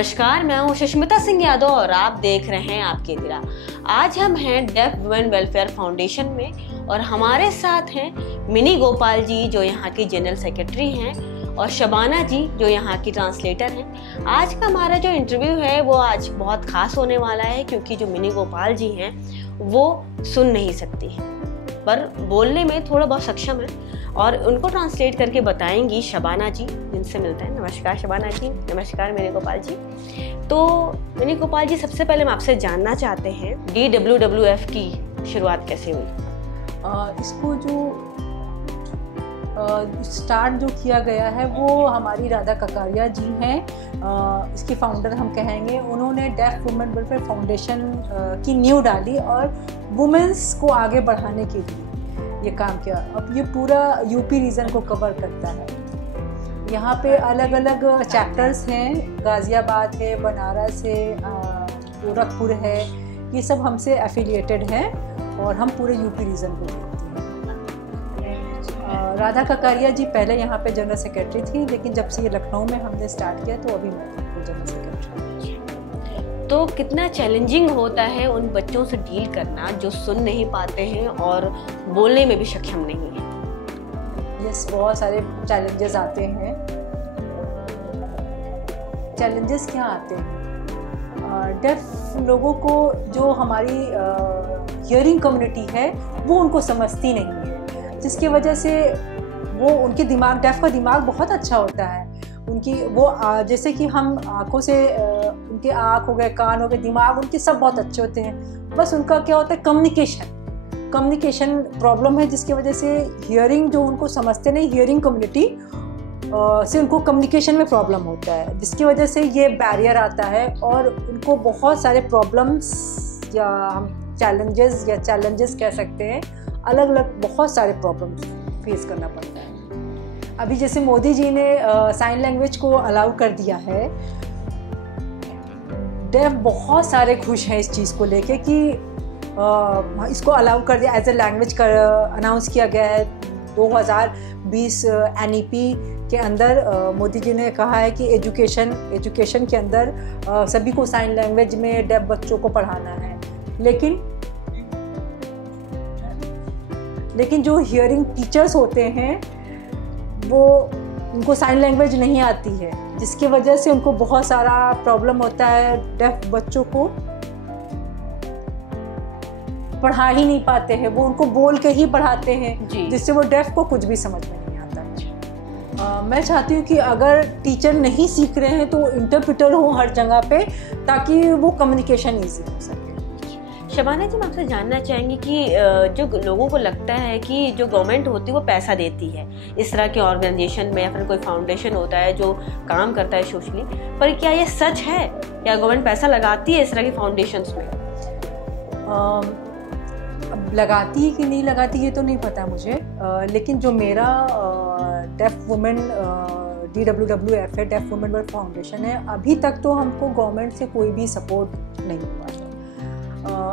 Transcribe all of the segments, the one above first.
नमस्कार, मैं हूं सुष्मिता सिंह यादव और आप देख रहे हैं आपके दिरा। आज हम हैं डेफ वुमेन वेलफेयर फाउंडेशन में और हमारे साथ हैं मिनी गोपाल जी जो यहाँ की जनरल सेक्रेटरी हैं और शबाना जी जो यहाँ की ट्रांसलेटर हैं। आज का हमारा जो इंटरव्यू है वो आज बहुत खास होने वाला है क्योंकि जो मिनी गोपाल जी हैं वो सुन नहीं सकती हैं पर बोलने में थोड़ा बहुत सक्षम है और उनको ट्रांसलेट करके बताएंगी शबाना जी, जिनसे मिलते हैं। नमस्कार शबाना जी। नमस्कार मिनी गोपाल जी। तो मिनी गोपाल जी, सबसे पहले हम आपसे जानना चाहते हैं DWWF की शुरुआत कैसे हुई? इसको जो स्टार्ट जो किया गया है वो हमारी राधा ककारिया जी हैं, इसके फाउंडर हम कहेंगे। उन्होंने डेफ वुमेन वेलफेयर फाउंडेशन की नींव डाली और वुमेन्स को आगे बढ़ाने के लिए ये काम किया। अब ये पूरा यूपी रीजन को कवर करता है। यहाँ पे अलग अलग चैप्टर्स हैं, गाज़ियाबाद है, बनारस है, गोरखपुर है, ये सब हमसे एफिलिएटेड हैं और हम पूरे यूपी रीजन को देखते हैं। राधा ककारिया जी पहले यहाँ पे जनरल सेक्रेटरी थी, लेकिन जब से ये लखनऊ में हमने स्टार्ट किया तो अभी मैं जनरल सेक्रेटरी। तो कितना चैलेंजिंग होता है उन बच्चों से डील करना जो सुन नहीं पाते हैं और बोलने में भी सक्षम नहीं है? यस, बहुत सारे चैलेंजेस आते हैं। चैलेंजेस क्या आते हैं? डेफ लोगों को जो हमारी हियरिंग कम्युनिटी है वो उनको समझती नहीं है, जिसकी वजह से वो उनके दिमाग, डेफ का दिमाग बहुत अच्छा होता है। उनकी वो जैसे कि हम आँखों से, उनके आँख हो गए, कान हो गए, दिमाग उनके सब बहुत अच्छे होते हैं। बस उनका क्या होता है, कम्युनिकेशन प्रॉब्लम है, जिसकी वजह से हियरिंग जो उनको समझते नहीं, हियरिंग कम्युनिटी से उनको कम्युनिकेशन में प्रॉब्लम होता है, जिसकी वजह से ये बैरियर आता है और उनको बहुत सारे प्रॉब्लम्स या हम चैलेंजेस कह सकते हैं, अलग अलग बहुत सारे प्रॉब्लम्स फेस करना पड़ता है। अभी जैसे मोदी जी ने साइन लैंग्वेज को अलाउ कर दिया है, डेफ बहुत सारे खुश हैं इस चीज़ को लेके कि इसको अलाउ कर दिया, एज ए लैंग्वेज कर अनाउंस किया गया है। 2020 NEP के अंदर मोदी जी ने कहा है कि एजुकेशन के अंदर सभी को साइन लैंग्वेज में डेफ बच्चों को पढ़ाना है। लेकिन जो हियरिंग टीचर्स होते हैं वो उनको साइन लैंग्वेज नहीं आती है, जिसकी वजह से उनको बहुत सारा प्रॉब्लम होता है। डेफ बच्चों को पढ़ा ही नहीं पाते हैं, वो उनको बोल के ही पढ़ाते हैं, जिससे वो डेफ को कुछ भी समझ में नहीं आता। मैं चाहती हूँ कि अगर टीचर नहीं सीख रहे हैं तो इंटरप्रेटर हो हर जगह पे, ताकि वो कम्युनिकेशन ईजी हो सके। शबाना जी, मैं आपसे जानना चाहेंगी कि जो लोगों को लगता है कि जो गवर्नमेंट होती है वो पैसा देती है इस तरह के ऑर्गेनाइजेशन में या फिर कोई फाउंडेशन होता है जो काम करता है सोशली, पर क्या ये सच है? क्या गवर्नमेंट पैसा लगाती है इस तरह की फाउंडेशंस में? अब लगाती है कि नहीं लगाती ये तो नहीं पता मुझे, लेकिन जो मेरा डेफ वुमेन DWWF है, डेफ वुमेन वेलफेयर फाउंडेशन है, अभी तक तो हमको गवर्नमेंट से कोई भी सपोर्ट नहीं हुआ है।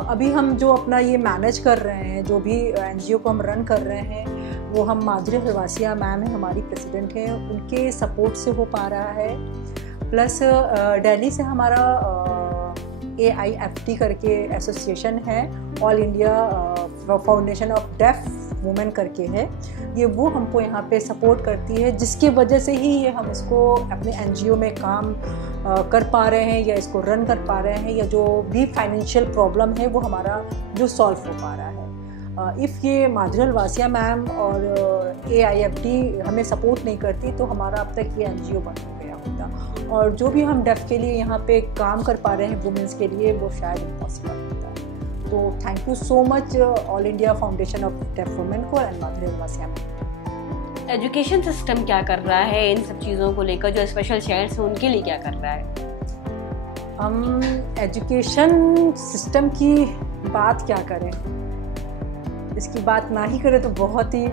अभी हम जो अपना ये मैनेज कर रहे हैं, जो भी NGO को हम रन कर रहे हैं, वो हम माधुरी हलवासिया मैम है, हमारी प्रेसिडेंट हैं, उनके सपोर्ट से हो पा रहा है। प्लस दिल्ली से हमारा AIFT करके एसोसिएशन है, all India foundation of deaf women करके है, ये वो हमको यहाँ पे सपोर्ट करती है, जिसकी वजह से ही ये हम इसको अपने NGO में काम कर पा रहे हैं या इसको रन कर पा रहे हैं, या जो भी फाइनेंशियल प्रॉब्लम है वो हमारा जो सॉल्व हो पा रहा है। इफ़ ये माधुरी हलवासिया मैम और AIFT हमें सपोर्ट नहीं करती तो हमारा अब तक ये NGO बंद हो गया होता, और जो भी हम डेफ के लिए यहाँ पे काम कर पा रहे हैं वुमेन्स के लिए, वो शायद इम्पॉसिबल होता है। तो thank you so much all India foundation of deaf women को and Madhuri Halwasiya ma'am. Education system क्या कर रहा है इन सब चीज़ों को लेकर? जो स्पेशल चाइल्ड्स हैं उनके लिए क्या कर रहा है? हम एजुकेशन सिस्टम की बात क्या करें, इसकी बात ना ही करें तो बहुत ही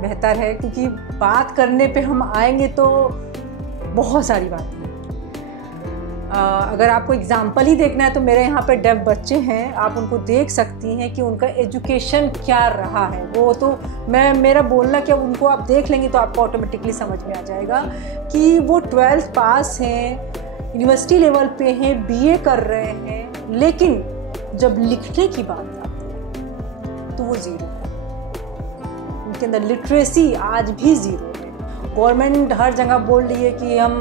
बेहतर है, क्योंकि बात करने पे हम आएंगे तो बहुत सारी बातें हैं। अगर आपको एग्जाम्पल ही देखना है तो मेरे यहाँ पे डेफ बच्चे हैं, आप उनको देख सकती हैं कि उनका एजुकेशन क्या रहा है। वो तो मेरा बोलना क्या, उनको आप देख लेंगे तो आपको ऑटोमेटिकली समझ में आ जाएगा कि वो 12th पास हैं यूनिवर्सिटी लेवल पे हैं, बीए कर रहे हैं, लेकिन जब लिखने की बात आती है तो वो ज़ीरो है। उनके अंदर लिटरेसी आज भी ज़ीरो है। गवर्नमेंट हर जगह बोल रही है कि हम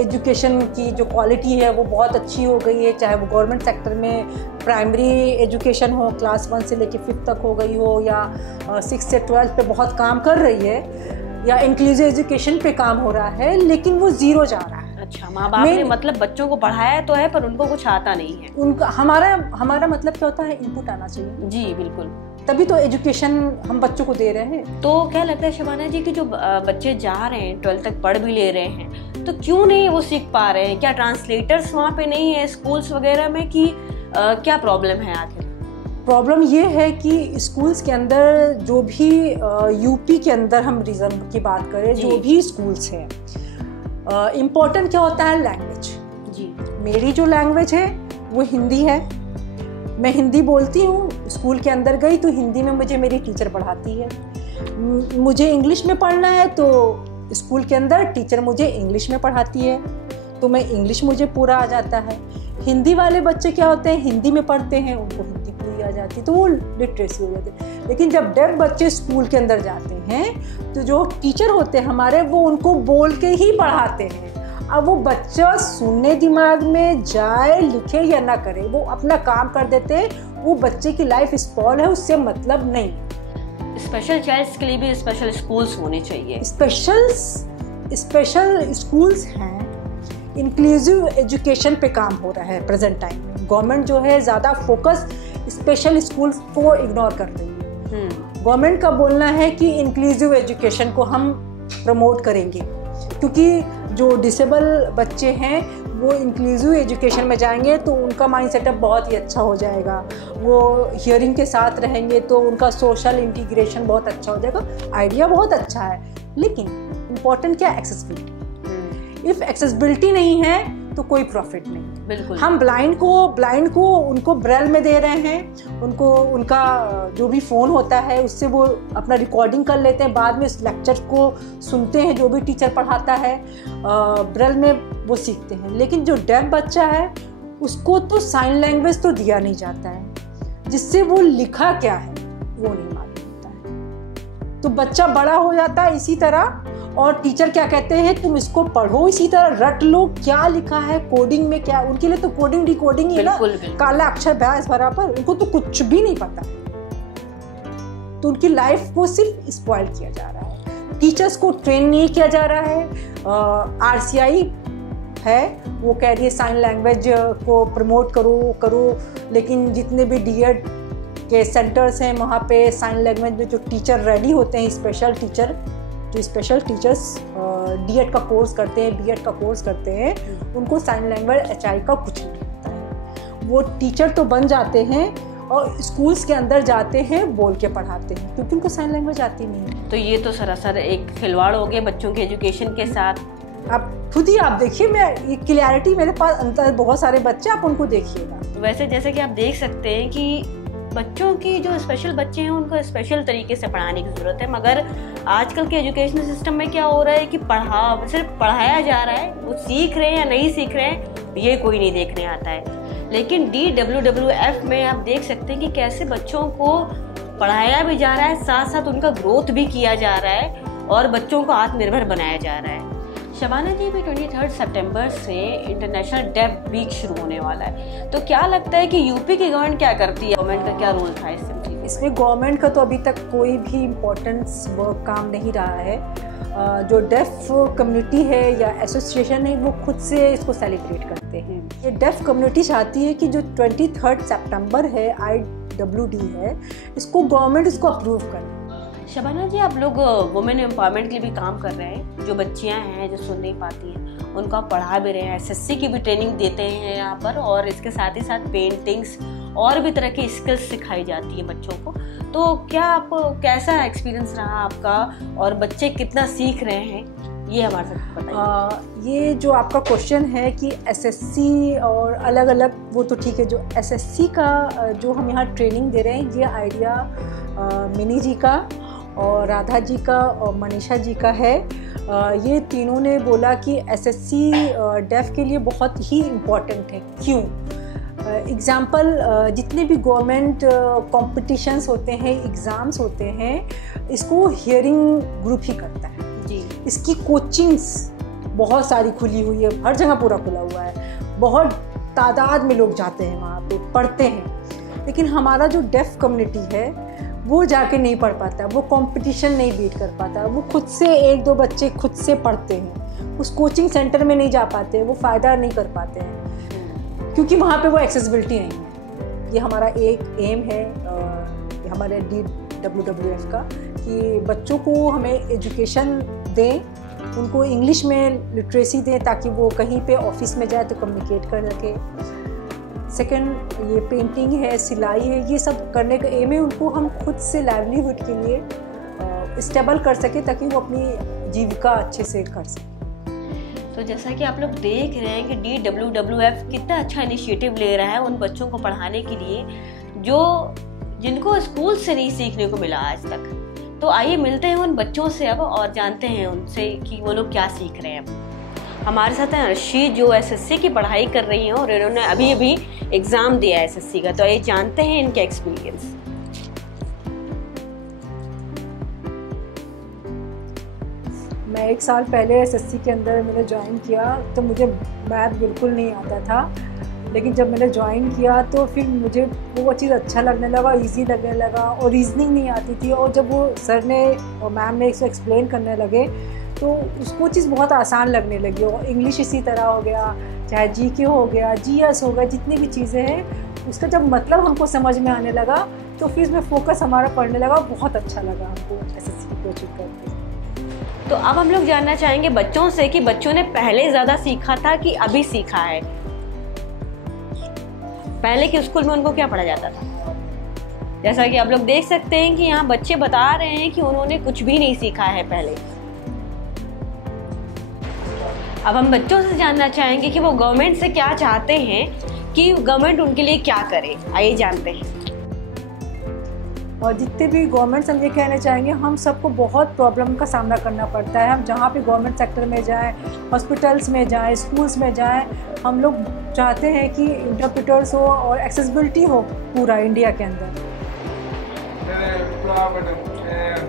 एजुकेशन की जो क्वालिटी है वो बहुत अच्छी हो गई है, चाहे वो गवर्नमेंट सेक्टर में प्राइमरी एजुकेशन हो, क्लास 1 से लेकर 5th तक हो गई हो, या 6 से 12 पे बहुत काम कर रही है, या इंक्लूसिव एजुकेशन पे काम हो रहा है, लेकिन वो ज़ीरो जा रहा है। अच्छा, माँ बाप ने मतलब बच्चों को पढ़ाया तो है पर उनको कुछ आता नहीं है। उनका हमारा मतलब क्या होता है, इनपुट आना चाहिए। जी बिल्कुल, तभी तो एजुकेशन हम बच्चों को दे रहे हैं। तो क्या लगता है शबाना जी कि जो बच्चे जा रहे हैं 12th तक पढ़ भी ले रहे हैं, तो क्यों नहीं वो सीख पा रहे हैं? क्या ट्रांसलेटर्स वहाँ पे नहीं है स्कूल्स वगैरह में, कि क्या प्रॉब्लम है आखिर? प्रॉब्लम ये है कि स्कूल्स के अंदर जो भी यूपी के अंदर हम रीजन की बात करें, जो भी स्कूल्स हैं, इम्पोर्टेंट क्या होता है, लैंग्वेज। जी, मेरी जो लैंग्वेज है वो हिंदी है, मैं हिंदी बोलती हूँ। स्कूल के अंदर गई तो हिंदी में मुझे मेरी टीचर पढ़ाती है। मुझे इंग्लिश में पढ़ना है तो स्कूल के अंदर टीचर मुझे इंग्लिश में पढ़ाती है, तो मैं इंग्लिश मुझे पूरा आ जाता है। हिंदी वाले बच्चे क्या होते हैं, हिंदी में पढ़ते हैं, उनको हिंदी पूरी आ जाती है, तो वो लिटरेसी हो जाती है। लेकिन जब डेफ बच्चे स्कूल के अंदर जाते हैं तो जो टीचर होते हैं हमारे, वो उनको बोल के ही पढ़ाते हैं। अब वो बच्चा सुनने दिमाग में जाए, लिखे या ना करे, वो अपना काम कर देते हैं। वो बच्चे की लाइफ स्पॉइल है, उससे मतलब नहीं। स्पेशल चाइल्ड्स के लिए भी स्पेशल स्कूल्स होने चाहिए। स्पेशल स्कूल्स हैं। इंक्लूसिव एजुकेशन पे काम हो रहा है प्रेजेंट टाइम में। गवर्नमेंट जो है ज़्यादा फोकस स्पेशल स्कूल्स को इग्नोर कर रही है। गवर्नमेंट का बोलना है कि इंक्लूसिव एजुकेशन को हम प्रमोट करेंगे, क्योंकि जो डिसेबल बच्चे हैं वो इंक्लूसिव एजुकेशन में जाएंगे तो उनका माइंड सेटअप बहुत ही अच्छा हो जाएगा। वो हियरिंग के साथ रहेंगे तो उनका सोशल इंटीग्रेशन बहुत अच्छा हो जाएगा। आइडिया बहुत अच्छा है, लेकिन इम्पोर्टेंट क्या, एक्सेसिबिलिटी। इफ एक्सेसिबिलिटी नहीं है तो कोई प्रॉफिट नहीं। बिल्कुल, हम ब्लाइंड को उनको ब्रेल में दे रहे हैं, उनको उनका जो भी फ़ोन होता है उससे वो अपना रिकॉर्डिंग कर लेते हैं, बाद में इस लेक्चर को सुनते हैं, जो भी टीचर पढ़ाता है ब्रेल में वो सीखते हैं। लेकिन जो डेफ बच्चा है उसको तो साइन लैंग्वेज तो दिया नहीं जाता है, जिससे वो लिखा क्या है वो नहीं मालूम होता है। तो बच्चा बड़ा हो जाता है इसी तरह, और टीचर क्या कहते हैं, तुम इसको पढ़ो, इसी तरह रट लो क्या लिखा है, कोडिंग में क्या। उनके लिए तो कोडिंग डिकोडिंग ही है ना, काला अक्षर भैंस बराबर, उनको तो कुछ भी नहीं पता। तो उनकी लाइफ को सिर्फ स्पॉइल किया जा रहा है। टीचर्स को ट्रेन नहीं किया जा रहा है। RCI है, वो कह रही है साइन लैंग्वेज को प्रमोट करो, लेकिन जितने भी DED के सेंटर्स हैं वहाँ पे साइन लैंग्वेज में जो टीचर रेडी होते हैं, स्पेशल टीचर्स DED का कोर्स करते हैं, BED का कोर्स करते हैं, उनको साइन लैंग्वेज HI का कुछ नहीं आता है। वो टीचर तो बन जाते हैं और स्कूल्स के अंदर जाते हैं, बोल के पढ़ाते हैं, क्योंकि उनको साइन लैंग्वेज आती नहीं है। तो ये तो सरासर एक खिलवाड़ हो गया बच्चों के एजुकेशन के साथ। आप खुद ही आप देखिए, ये क्लियरिटी मेरे पास अंतर, बहुत सारे बच्चे आप उनको देखिएगा। वैसे जैसे कि आप देख सकते हैं कि बच्चों की जो स्पेशल बच्चे हैं उनको स्पेशल तरीके से पढ़ाने की ज़रूरत है, मगर आजकल के एजुकेशन सिस्टम में क्या हो रहा है कि सिर्फ पढ़ाया जा रहा है, वो सीख रहे हैं या नहीं सीख रहे हैं ये कोई नहीं देखने आता है। लेकिन DWWF में आप देख सकते हैं कि कैसे बच्चों को पढ़ाया भी जा रहा है, साथ साथ उनका ग्रोथ भी किया जा रहा है और बच्चों को आत्मनिर्भर बनाया जा रहा है। शबाना जी, भी 23 सितंबर से इंटरनेशनल डेफ वीक शुरू होने वाला है, तो क्या लगता है कि यूपी की गवर्नमेंट क्या करती है, गवर्नमेंट का क्या रोल था इसमें? गवर्नमेंट का तो अभी तक कोई भी इम्पोर्टेंस वर्क काम नहीं रहा है। जो डेफ कम्युनिटी है या एसोसिएशन है वो खुद से इसको सेलिब्रेट करते हैं। ये डेफ कम्युनिटी चाहती है कि जो 23 सितंबर है, IWD है, इसको गवर्नमेंट इसको अप्रूव करे। शबाना जी, आप लोग वुमेन एम्पावरमेंट के लिए भी काम कर रहे हैं। जो बच्चियां हैं जो सुन नहीं पाती हैं उनको आप पढ़ा भी रहे हैं, SSC की भी ट्रेनिंग देते हैं यहाँ पर, और इसके साथ ही साथ पेंटिंग्स और भी तरह की स्किल्स सिखाई जाती है बच्चों को। तो क्या कैसा एक्सपीरियंस रहा आपका और बच्चे कितना सीख रहे हैं, ये हमारे साथ बताइए। ये जो आपका क्वेश्चन है कि SSC और अलग अलग, वो तो ठीक है। जो SSC का जो हम यहाँ ट्रेनिंग दे रहे हैं, ये आइडिया मिनी जी का और राधा जी का और मनीषा जी का है। ये तीनों ने बोला कि एसएससी डेफ के लिए बहुत ही इम्पॉर्टेंट है। क्यों? एग्ज़ाम्पल, जितने भी गवर्नमेंट कॉम्पिटिशन्स होते हैं, एग्ज़ाम्स होते हैं, इसको हियरिंग ग्रुप ही करता है जी। इसकी कोचिंग्स बहुत सारी खुली हुई है, हर जगह पूरा खुला हुआ है, बहुत तादाद में लोग जाते हैं वहाँ पे पढ़ते हैं। लेकिन हमारा जो डेफ कम्युनिटी है वो जाके नहीं पढ़ पाता, वो कंपटीशन नहीं बीट कर पाता, वो खुद से एक दो बच्चे खुद से पढ़ते हैं, उस कोचिंग सेंटर में नहीं जा पाते, वो फ़ायदा नहीं कर पाते हैं क्योंकि वहाँ पे वो एक्सेसिबिलिटी नहीं है। ये हमारा एक एम है हमारे DWWF का कि बच्चों को हमें एजुकेशन दें, उनको इंग्लिश में लिटरेसी दें ताकि वो कहीं पे ऑफिस में जाए तो कम्युनिकेट कर सके। सेकंड, ये पेंटिंग है, सिलाई है, ये सब करने का एम है उनको हम खुद से लाइवलीहुड के लिए स्टेबल कर सके ताकि वो अपनी जीविका अच्छे से कर सके। तो जैसा कि आप लोग देख रहे हैं कि DWWF कितना अच्छा इनिशिएटिव ले रहा है उन बच्चों को पढ़ाने के लिए जो जिनको स्कूल से नहीं सीखने को मिला आज तक। तो आइए मिलते हैं उन बच्चों से अब और जानते हैं उनसे कि वो लोग क्या सीख रहे हैं। अब हमारे साथ हैं अर्शी जो एसएससी की पढ़ाई कर रही हैं और इन्होंने अभी अभी एग्ज़ाम दिया है एसएससी का। तो आइए जानते हैं इनके एक्सपीरियंस। मैं 1 साल पहले एसएससी के अंदर मैंने ज्वाइन किया तो मुझे मैथ बिल्कुल नहीं आता था, लेकिन जब मैंने ज्वाइन किया तो फिर मुझे वो चीज़ अच्छा लगने लगा, इजी लगने लगा और रीजनिंग नहीं आती थी। और जब वो सर ने और मैम ने इसको एक्सप्लेन करने लगे तो उसको चीज़ बहुत आसान लगने लगी। और इंग्लिश इसी तरह हो गया, चाहे जीके हो गया, जीएस हो गया, जितनी भी चीज़ें हैं उसका जब मतलब हमको समझ में आने लगा तो फिर इसमें फोकस हमारा पढ़ने लगा। बहुत अच्छा लगा हमको एसएससी की कोचिंग करके। तो अब हम लोग जानना चाहेंगे बच्चों से कि बच्चों ने पहले ज़्यादा सीखा था कि अभी सीखा है। पहले के स्कूल में उनको क्या पढ़ा जाता था? जैसा कि आप लोग देख सकते हैं कि यहाँ बच्चे बता रहे हैं कि उन्होंने कुछ भी नहीं सीखा है पहले। अब हम बच्चों से जानना चाहेंगे कि वो गवर्नमेंट से क्या चाहते हैं कि गवर्नमेंट उनके लिए क्या करे। आइए जानते हैं। और जितने भी गवर्नमेंट हम ये कहना चाहेंगे, हम सबको बहुत प्रॉब्लम का सामना करना पड़ता है। हम जहाँ पे गवर्नमेंट सेक्टर में जाएं, हॉस्पिटल्स में जाएं, स्कूल्स में जाएं, हम लोग चाहते हैं कि इंटरप्रेटर्स हो और एक्सेसिबिलिटी हो पूरा इंडिया के अंदर।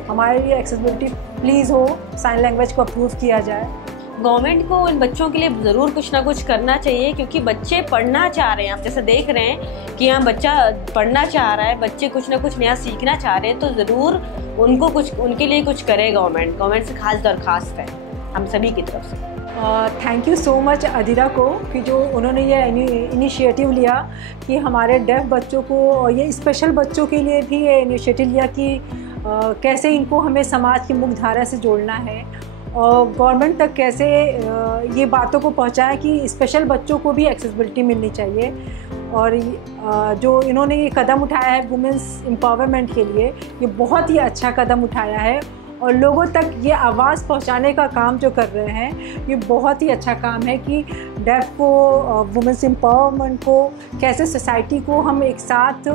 हमारे लिए एक्सेसिबिलिटी प्लीज़ हो, साइन लैंग्वेज को अप्रूव किया जाए। गवर्नमेंट को इन बच्चों के लिए ज़रूर कुछ ना कुछ करना चाहिए क्योंकि बच्चे पढ़ना चाह रहे हैं। आप जैसे देख रहे हैं कि यहाँ बच्चा पढ़ना चाह रहा है, बच्चे कुछ ना कुछ नया सीखना चाह रहे हैं, तो ज़रूर उनको कुछ उनके लिए कुछ करे गवर्नमेंट से खास दरख्वास्त है हम सभी की तरफ से। Thank you so much Adira को कि जो उन्होंने ये इनिशिएटिव लिया कि हमारे डेफ बच्चों को और ये स्पेशल बच्चों के लिए भी ये इनिशिएटिव लिया कि कैसे इनको हमें समाज की मुख्य धारा से जोड़ना है और गवर्नमेंट तक कैसे ये बातों को पहुंचाएं कि स्पेशल बच्चों को भी एक्सेसिबिलिटी मिलनी चाहिए। और जो इन्होंने ये कदम उठाया है वुमेंस एम्पावरमेंट के लिए, ये बहुत ही अच्छा कदम उठाया है और लोगों तक ये आवाज़ पहुंचाने का काम जो कर रहे हैं ये बहुत ही अच्छा काम है कि डेफ को, वुमेंस एम्पावरमेंट को, कैसे सोसाइटी को हम एक साथ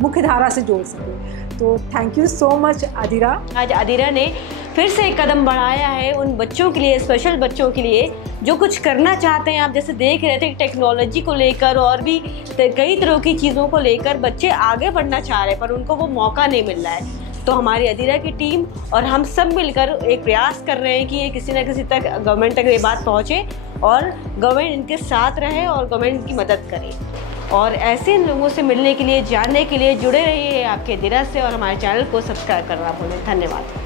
मुख्य धारा से जोड़ सकें। तो thank you so much Adira. आज अदिरा ने फिर से एक कदम बढ़ाया है उन बच्चों के लिए, स्पेशल बच्चों के लिए जो कुछ करना चाहते हैं। आप जैसे देख रहे थे टेक्नोलॉजी को लेकर और भी कई तरह की चीज़ों को लेकर बच्चे आगे बढ़ना चाह रहे हैं पर उनको वो मौका नहीं मिल रहा है। तो हमारी अदिरा की टीम और हम सब मिलकर एक प्रयास कर रहे हैं कि ये किसी न किसी तक गवर्नमेंट तक ये बात पहुँचे और गवर्नमेंट इनके साथ रहे और गवर्नमेंट इनकी मदद करे। और ऐसे लोगों से मिलने के लिए, जानने के लिए जुड़े रहिए आपके अदिरा से और हमारे चैनल को सब्सक्राइब करना भूलें। धन्यवाद।